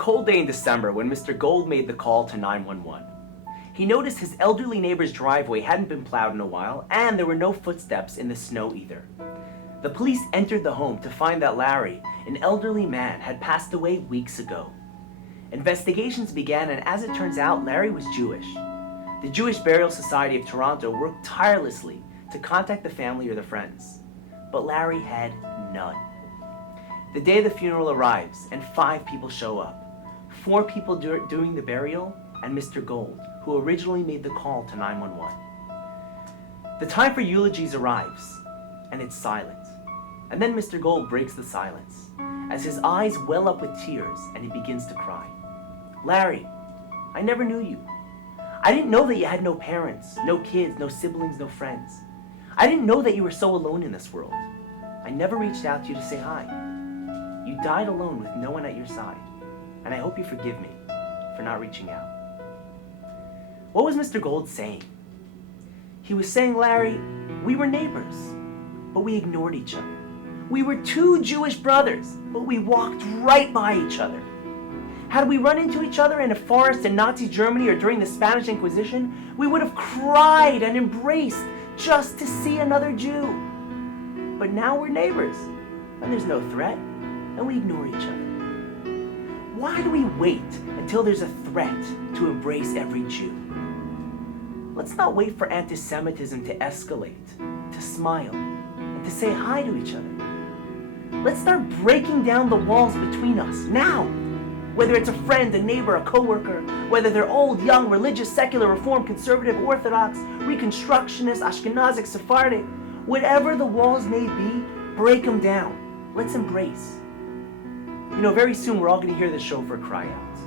cold day in December when Mr. Gold made the call to 911. He noticed his elderly neighbor's driveway hadn't been plowed in a while, and there were no footsteps in the snow either. The police entered the home to find that Larry, an elderly man, had passed away weeks ago. Investigations began, and as it turns out, Larry was Jewish. The Jewish Burial Society of Toronto worked tirelessly to contact the family or the friends, but Larry had none. The day of the funeral arrives, and 5 people show up. 4 people doing the burial, and Mr. Gold, who originally made the call to 911. The time for eulogies arrives, and it's silent. And then Mr. Gold breaks the silence, as his eyes well up with tears, and he begins to cry. "Larry, I never knew you. I didn't know that you had no parents, no kids, no siblings, no friends. I didn't know that you were so alone in this world. I never reached out to you to say hi. You died alone with no one at your side, and I hope you forgive me for not reaching out." What was Mr. Gold saying? He was saying, "Larry, we were neighbors, but we ignored each other. We were 2 Jewish brothers, but we walked right by each other. Had we run into each other in a forest in Nazi Germany or during the Spanish Inquisition, we would have cried and embraced just to see another Jew. But now we're neighbors, and there's no threat, and we ignore each other. Why do we wait until there's a threat to embrace every Jew? Let's not wait for anti-Semitism to escalate, to smile, and to say hi to each other. Let's start breaking down the walls between us now. Whether it's a friend, a neighbor, a coworker, whether they're old, young, religious, secular, reformed, conservative, Orthodox, Reconstructionist, Ashkenazic, Sephardic, whatever the walls may be, break them down. Let's embrace. You know, very soon we're all going to hear the shofar cry out.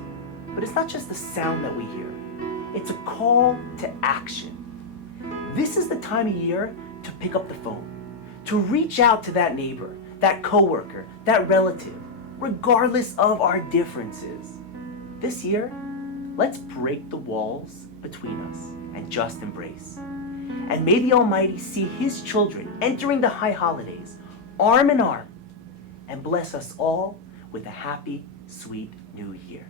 But it's not just the sound that we hear. It's a call to action. This is the time of year to pick up the phone, to reach out to that neighbor, that coworker, that relative, regardless of our differences. This year, let's break the walls between us and just embrace. And may the Almighty see His children entering the high holidays, arm in arm, and bless us all with a happy, sweet new year.